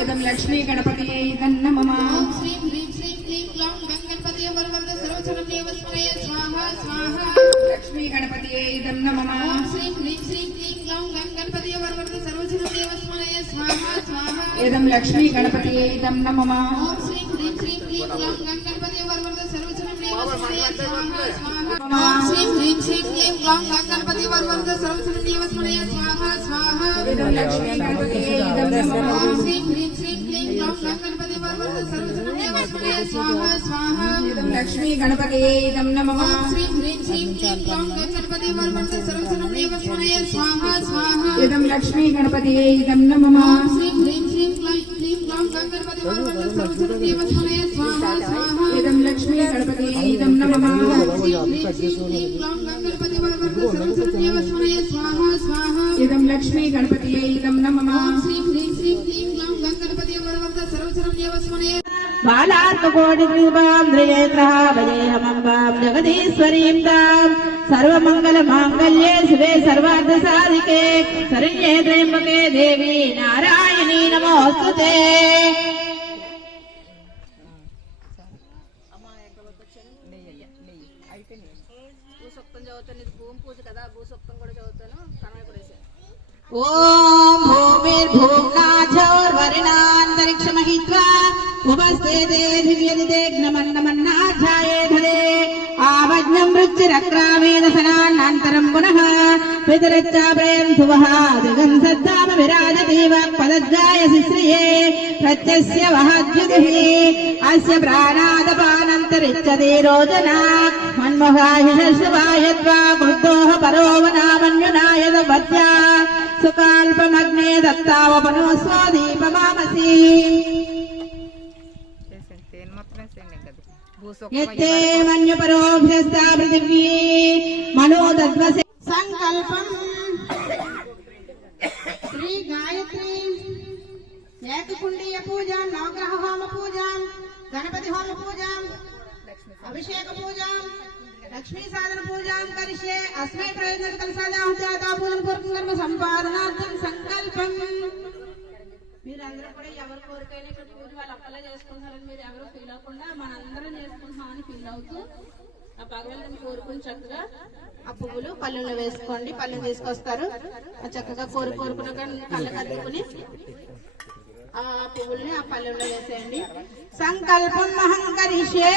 इदं लक्ष्मी गणपतिये नमः। ओम श्रीं ह्रीं श्रीं क्लीं ग्लौं गणपतये वरवरद सर्वचरणदेव स्मरये स्वाहा स्वाहा। लक्ष्मी गणपतिये नमः। ओम श्रीं ह्रीं श्रीं क्लीं ग्लौं गणपतये वरवरद सर्वचरणदेव स्मरये स्वाहा स्वाहा। इदं लक्ष्मी गणपतिये नमः। ओम श्रीं ह्रीं श्रीं क्लीं ग्लौं गणपतये वरवरद सर्वचरणदेव स्मरये स्वाहा स्वाहा। ओम श्रीं ह्रीं श्रीं क्लीं ग्लौं गणपतये वरवरद सर्वचरणदेव स्मरये स्वाहा स्वाहा। इदं लक्ष्मी गणपतिये नमः। ओम श्रीं ह्रीं श्रीं क्लीं ग्लौं गणपतये वरवरद सर्वचरणदेव स्मरये स्वाहा स्वाहा। इदं लक्ष्मी गणपतिये नमः। ओम श्रीं ह्रीं श्रीं क्लीं ग्लौं गणपतये वरवरद सर्वचरणदेव स्मरये स्वाहा स्वाहा। इदं लक्ष्मी गणपतिये नमः। ओम श्रीं ह्रीं श्रीं क्लीं ग्लौं गणपतये वरवरद सर्वचरणदेव स्मरये स्वाहा स्वाहा। इदं लक्ष्मी गणपतिये नमः। ओम श्रीं ह्रीं श्रीं क्लीं ग्लौं गणपतये वरवरद सर्वचरणदेव स्मरये स्वाहा स्वाहा। इदं लक्ष्मी गणपतिये नमः। ओम श्रीं ह्रीं श्रीं क्लीं ग्लौं गणपतये वरवरद सर्वचरणदेव स्मरये बालार्ककोटिकृपां त्रिनेत्रः भजेऽहमम्बां जगदीश्वरीं तां सर्वमङ्गलमाङ्गल्ये शिवे सर्वार्थसाधिके शरण्ये त्र्यम्बके देवी नारायणी नमोऽस्तुते। ఓం భూమిర్భూమ్నాథోర్వరిణాन्तरिक्षमहित्वा उपस्थे दिव्यदिदेग्नमन्नमन्नाध्यायेधरे आवज्ञं वृच्चिरक्रामेदसनान्नन्तरं पुनः पितरच्चाप्रेम धुवः दिगं सद्धाम विराजतीव पदज्जायसि श्रिये प्रत्यस्य वहाद्युतिः अस्य प्राणादपानन्तरिच्छते रोचना मन्महाहिषश्वायत्वा क्रुद्धोः परोवनामन्युनायद वद्या सुकाल्पमग्ने दत्तावपनो स्वदीपमामसि यत्ते मन्युपरोभ्यस्ता पृथिवी मनो तद्वसे संकल्पं श्री गायत्री एककुंडीय पूजा नवग्रह होम पूजा गणपति होम पूजा अभिषेक पूजा लक्ष्मी साधन पूजा करिष्ये अस्मै प्रयत्न कलसादाहुत्यादा पूजन पूर्वकं कर्म संपादनार्थं संकल्पं మీరందరూ కూడా ఎవరి కోరికైనా ఇక్కడ పూజ వాళ్ళు అక్కలా చేసుకుంటున్నారని మీరు ఎవరు ఫీల్ అవ్వకుండా మనందరం చేసుకుంటున్నామని ఫీల్ అవుతూ ఆ భగవంతుని కోరుకుని చక్కగా ఆ పువ్వులు పళ్ళులో వేసుకోండి. పళ్ళు తీసుకొస్తారు ఆ చక్కగా కోరుకున్న కళ్ళు కట్టుకుని ఆ పువ్వుల్ని ఆ పళ్ళులో వేసేయండి. సంకల్పం అహంకరిష్యే.